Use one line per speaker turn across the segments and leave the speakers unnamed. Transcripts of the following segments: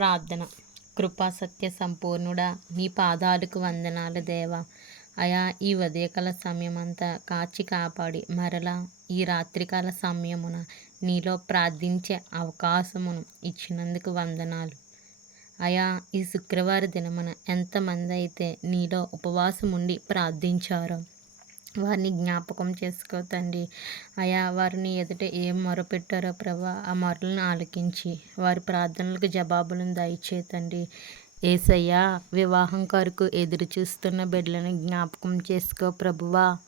ప్రార్థన. కృపా సత్య సంపూర్ణుడా నీ పాదాలకు వందనాలు దేవా. అయా ఈ ఉదయకాల సమయమంతా కాచి కాపాడి మరలా ఈ రాత్రికాల సమయమున నీలో ప్రార్థించే అవకాశమును ఇచ్చినందుకు వందనాలు. అయా ఈ శుక్రవారం దినమున ఎంతమంది అయితే నీలో ఉపవాసం ఉండి ప్రార్థించారో వారిని జ్ఞాపకం చేసుకో తండ్రి అయా వారిని ఎదుట ఏం మొరపెట్టారో ప్రభా ఆ మొరలను ఆలకించి. వారి ప్రార్థనలకు జవాబులను దయచే తండ్రి ఏసయ్యా వివాహం కొరకు ఎదురు చూస్తున్న బిడ్డలను జ్ఞాపకం చేసుకో ప్రభువా.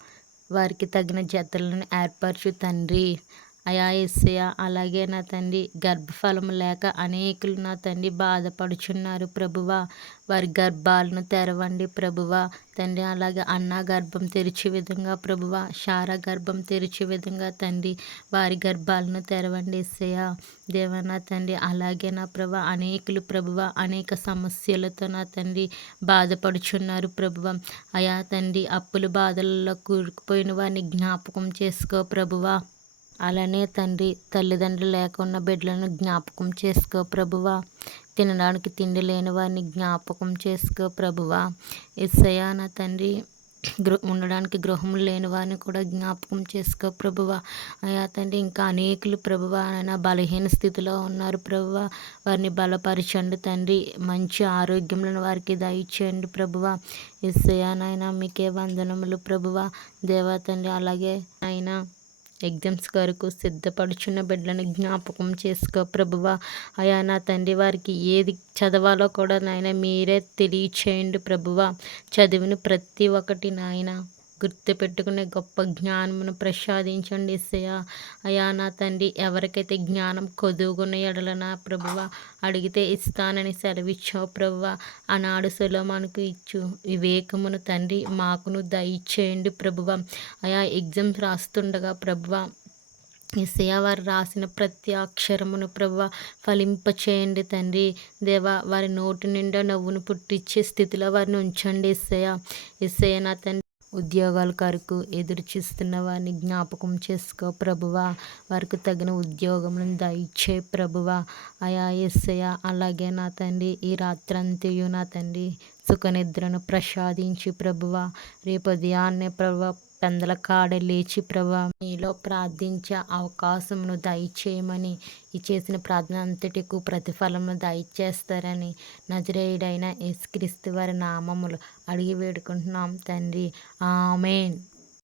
వారికి తగిన జతలను ఏర్పరచు తండ్రి. అయా ఎస్సయ అలాగే నా తండ్రి గర్భఫలం లేక అనేకులు నా తండ్రి బాధపడుచున్నారు ప్రభువా. వారి గర్భాలను తెరవండి ప్రభువా. తండ్రి అలాగే అన్న గర్భం తెరిచే విధంగా ప్రభువ. శార గర్భం తెరిచే విధంగా తండ్రి వారి గర్భాలను తెరవండి ఎస్సయ దేవనా తండ్రి అలాగే నా ప్రభ అనేకులు ప్రభువ అనేక సమస్యలతో నా తండ్రి బాధపడుచున్నారు ప్రభువ. అయా తండ్రి అప్పుల బాధలలో కూరుకుపోయిన వారిని జ్ఞాపకం చేసుకో ప్రభువా. అలానే తండ్రి తల్లిదండ్రులు లేకున్న బిడ్డలను జ్ఞాపకం చేసుకో ప్రభువా. తినడానికి తిండి లేని వారిని జ్ఞాపకం చేసుకో ప్రభువా. ఎస్సయా నా తండ్రి గృహ ఉండడానికి గృహం లేని వారిని కూడా జ్ఞాపకం చేసుకో ప్రభువ. అయా తండ్రి ఇంకా అనేకులు ప్రభువ ఆయన బలహీన స్థితిలో ఉన్నారు ప్రభువ. వారిని బలపరచండి తండ్రి మంచి ఆరోగ్యంలో వారికి దయచేయండి ప్రభువ. ఎస్సయా నాయన మీకే వందనములు ప్రభువ. దేవా తండ్రి అలాగే ఆయన ఎగ్జామ్స్ కొరకు సిద్ధపడుచున్న బిడ్డలను జ్ఞాపకం చేసుకో ప్రభువ. అయా నా తండ్రి వారికి ఏది చదవాలో కూడా నాయన మీరే తెలియచేయండి ప్రభువ. చదివిన ప్రతి ఒక్కటి నాయన. గుర్తుపెట్టుకునే గొప్ప జ్ఞానమును ప్రసాదించండి ఇసయా అయా నా తండ్రి ఎవరికైతే జ్ఞానం కొదుగున్న ఎడలనా ప్రభువ అడిగితే ఇస్తానని సెలవిచ్చావు ప్రభువ. ఆనాడు సులమానుకు ఇచ్చు వివేకమును తండ్రి మాకును దయచేయండి ప్రభువ. అయా ఎగ్జామ్స్ రాస్తుండగా ప్రభువ ఎస్సయ వారు రాసిన ప్రతి అక్షరమును ప్రభు ఫలింపచేయండి తండ్రి. దేవా వారి నోటి నిండా నవ్వును పుట్టించే స్థితిలో వారిని ఉంచండి ఎస్సయ ఎస్సయ నా తండ్రి ఉద్యోగాల కొరకు ఎదురు చూస్తున్న వారిని జ్ఞాపకం చేసుకో ప్రభువ. వారికి తగిన ఉద్యోగములను దయచే ప్రభువ. అయా ఎస్సయ అలాగే నా తండ్రి ఈ రాత్రంతయు నా తండ్రి సుఖనిద్రను ప్రసాదించి ప్రభువ. రేపు ఉదయాన్నే ప్రభు పెందల కాడ లేచి ప్రభా మీలో ప్రార్థించే అవకాశమును దయచేయమని ఈ చేసిన ప్రార్థన అంతటికు ప్రతిఫలమును దయచేస్తారని నజరేయుడైన యేసుక్రీస్తు వారి నామములు అడిగి వేడుకుంటున్నాం తండ్రి. ఆమెన్.